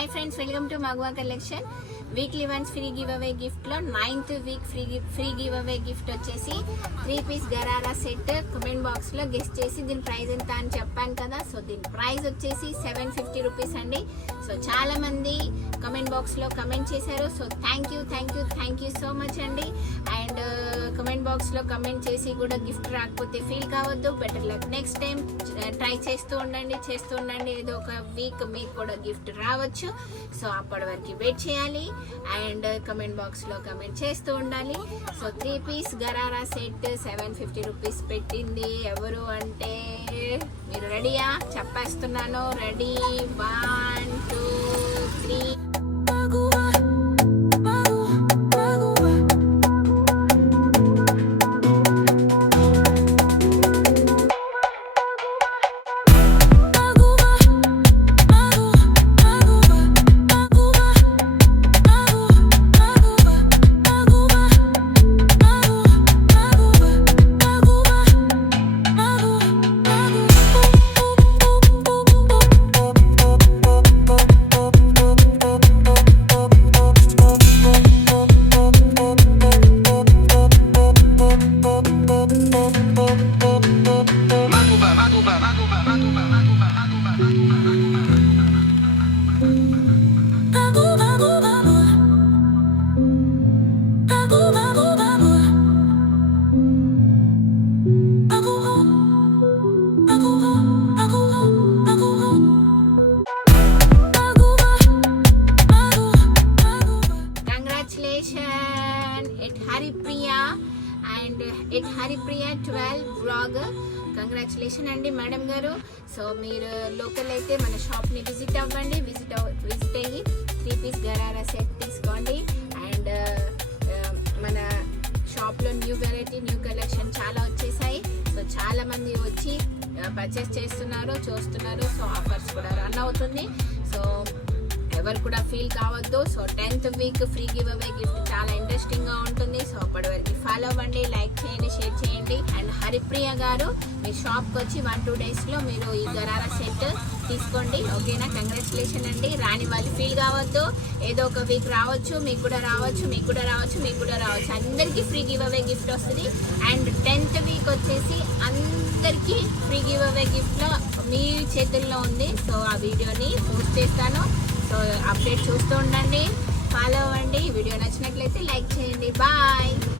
Hi friends, welcome to Maguva collection. Weekly once free give away gift లో 9th week free give away gift వచ్చేసి 3 piece gharara set. Comment box లో guess చేసి దీని price ఎంత అని చెప్పాను కదా. సో దీని ప్రైస్ వచ్చేసి 750 రూపీస్ అండి. సో చాలా మంది కమెంట్ బాక్స్ లో కమెంట్ చేశారు. So thank you so much అండి. అండ్ కమెంట్ బాక్స్ లో కమెంట్ చేసి కూడా గిఫ్ట్ రాకపోతే ఫీల్ కావద్దు. Better luck next time. Try చేస్తూ ఉండండి. ఏదో ఒక వీక్ మీకు కూడా గిఫ్ట్ రావచ్చు. సో అప్పటి వరకు వెయిట్ చేయాలి అండ్ కమెంట్ బాక్స్ లో కమెంట్ చేస్తూ ఉండాలి. So 3 piece gharara set 750 rupees పెట్టింది ఎవరు అంటే మీరు రెడీయా? చెప్పేస్తున్నాను. రెడీ, 1 2 3. హరిప్రియ 12 బ్లాగ్. కంగ్రాచులేషన్ అండి మేడం గారు. సో మీరు లోకల్ అయితే మన షాప్ని విజిట్ అవ్వండి. విజిట్ అయ్యి 3 పీస్ గరారా సెట్ తీసుకోండి. అండ్ మన షాప్లో న్యూ వెరైటీ, న్యూ కలెక్షన్ చాలా వచ్చేసాయి. సో చాలా మంది వచ్చి పర్చేస్ చేస్తున్నారు, చూస్తున్నారు. సో ఆఫర్స్ కూడా రన్ అవుతుంది. సో ఎవరు కూడా ఫీల్ కావద్దు. So 10th week free give away gift చాలా ఇంట్రెస్టింగ్ గా ఉంటుంది. సో అప్పటి వరకు ఫాలో అవ్వండి, లైక్ చేయండి, షేర్ చేయండి. అండ్ హరిప్రియ గారు మీ షాప్కి వచ్చి 1-2 days లో మీరు ఈ గరారా సెట్ తీసుకోండి. ఓకేనా? కంగ్రాచులేషన్ అండి. రాని వాళ్ళు ఫీల్ కావద్దు. ఏదో ఒక వీక్ రావచ్చు, మీకు కూడా రావచ్చు. అందరికీ ఫ్రీ గివ్ అవే గిఫ్ట్ వస్తుంది. అండ్ 10th వీక్ వచ్చేసి అందరికీ ఫ్రీ గివ్ అవే గిఫ్ట్ లో మీ చేతుల్లో ఉంది. సో ఆ వీడియోని పోస్ట్ చేస్తాను. సో అప్డేట్ చూస్తూ ఉండండి, ఫాలో అవ్వండి. వీడియో నచ్చినట్లయితే లైక్ చేయండి. బాయ్.